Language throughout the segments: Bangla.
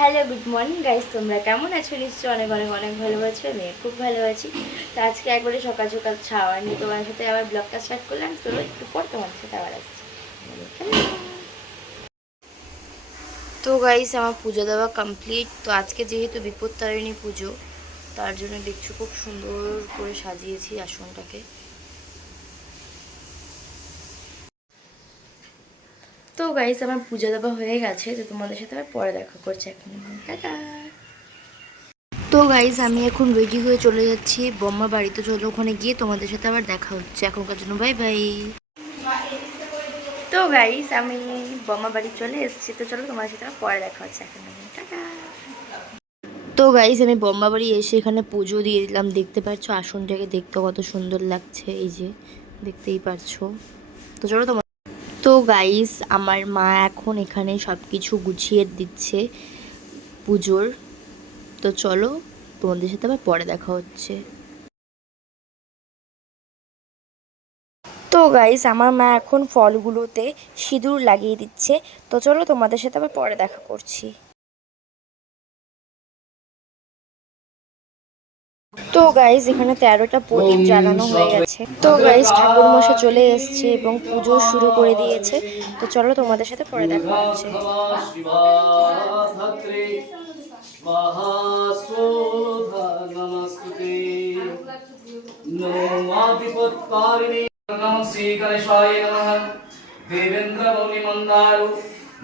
Hello, good morning guys. তোমরা কেমন আছো? নিশ্চয়ই অনেক অনেক অনেক ভালো আছো। আমি খুব ভালো আছি। তো আজকে একবারে সকাল সকাল ছাওয়া নিয়ে তোমার সাথে আবার ব্লগটা স্টার্ট করলাম। তো একটু পর তোমার সাথে আবার আসছি। তো গাইস, আমার পুজো দেওয়া কমপ্লিট। তো আজকে যেহেতু বিপত্তারিণী পুজো, তার জন্য দেখছো খুব সুন্দর করে সাজিয়েছি আসনটাকে। তো গাইস, আমার পুজো দেওয়া হয়ে গেছে। তো তোমাদের সাথে আবার পরে দেখা করছি এখন। টাটা। তো গাইজ, আমি এখন রেডি হয়ে চলে যাচ্ছি বম্মা বাড়িতে। চলো ওখানে গিয়ে তোমাদের সাথে আবার দেখা হচ্ছে। এখনকার জন্য বাই বাই। তো গাইজ, আমি বম্মা বাড়ি চলে এসেছি। তো চলো তোমাদের সাথে আবার পরে দেখা হচ্ছে এখন। টাটা। তো গাইজ, আমি বম্মা বাড়ি এসে এখানে পুজো দিয়ে দিলাম। দেখতে পাচ্ছ আসনটাকে দেখতে কত সুন্দর লাগছে। এই যে দেখতেই পারছো। তো চলো তোমার। তো গাইজ, আমার মা এখন এখানে সব কিছু গুছিয়ে দিচ্ছে পুজোর। তো চলো তোমাদের সাথে আবার পরে দেখা হচ্ছে। তো গাইস, আমার মা এখন ফলগুলোতে সিঁদুর লাগিয়ে দিচ্ছে। তো চলো তোমাদের সাথে আবার পরে দেখা করছি। তো গাইস, এখানে 13টা প্রদীপ জ্বালানো হয়ে গেছে। তো গাইস, ঠাকুর মশাই চলে এসছে এবং পুজো শুরু করে দিয়েছে। তো চলো তোমাদের সাথে পরে দেখা হচ্ছে। नमः श्री गणेशाय नमः देवेंद्र मौनि मंदारु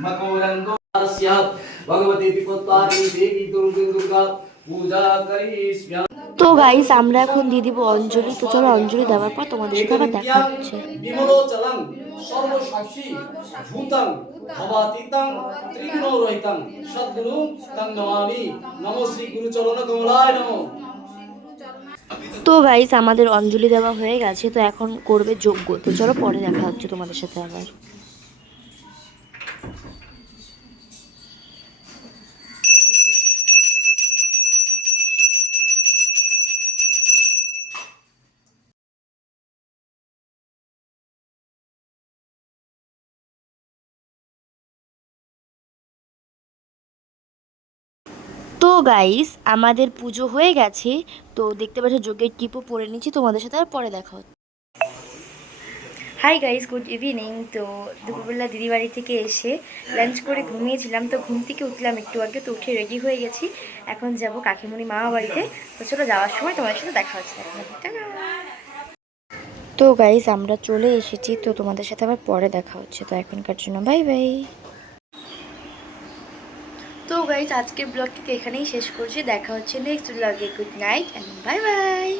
मकोरंदो स्यात् भगवती विपत्तारिणी देवी दुर्गा पूजा करिष्यामि। তো গাইস, আমরা এখন দিয়ে দিব অঞ্জলি। তো চলো অঞ্জলি দেওয়ার পর তোমাদের সাথে আবার দেখা एकनित्यां হচ্ছে। विमलोचलं सर्वसाक्षी भूतं भवातीतं त्रिगुणरहितं सद्गुरु तं नमामि। नमो श्री गुरुचरण कमलाय नमः। তো গাইস, আমাদের অঞ্জলি দেওয়া হয়ে গেছে। তো এখন করবে যজ্ঞ। তো চলো পরে দেখা হচ্ছে তোমাদের সাথে আবার। তো গাইস, আমাদের পুজো হয়ে গেছে। তো দেখতে পাচ্ছ যজ্ঞের টিপও পরে নিচ্ছি। তোমাদের সাথে আর পরে দেখা হচ্ছে। Hi guys, good evening. তো দুপুরবেলা দিদি বাড়ি থেকে এসে লাঞ্চ করে ঘুমিয়েছিলাম। তো ঘুম থেকে উঠলাম একটু আগে। তো উঠে রেডি হয়ে গেছি। এখন যাব কাকিমণি মামা বাড়িতে। তো চলো যাওয়ার সময় তোমাদের সাথে দেখা হচ্ছে। তো গাইস, আমরা চলে এসেছি। তো তোমাদের সাথে আবার পরে দেখা হচ্ছে। তো এখনকার জন্য বাই বাই। তো গাইস, আজকের ব্লগটিকে এখানেই শেষ করছি। দেখা হচ্ছে নেক্সট ব্লগে। Good night and bye bye.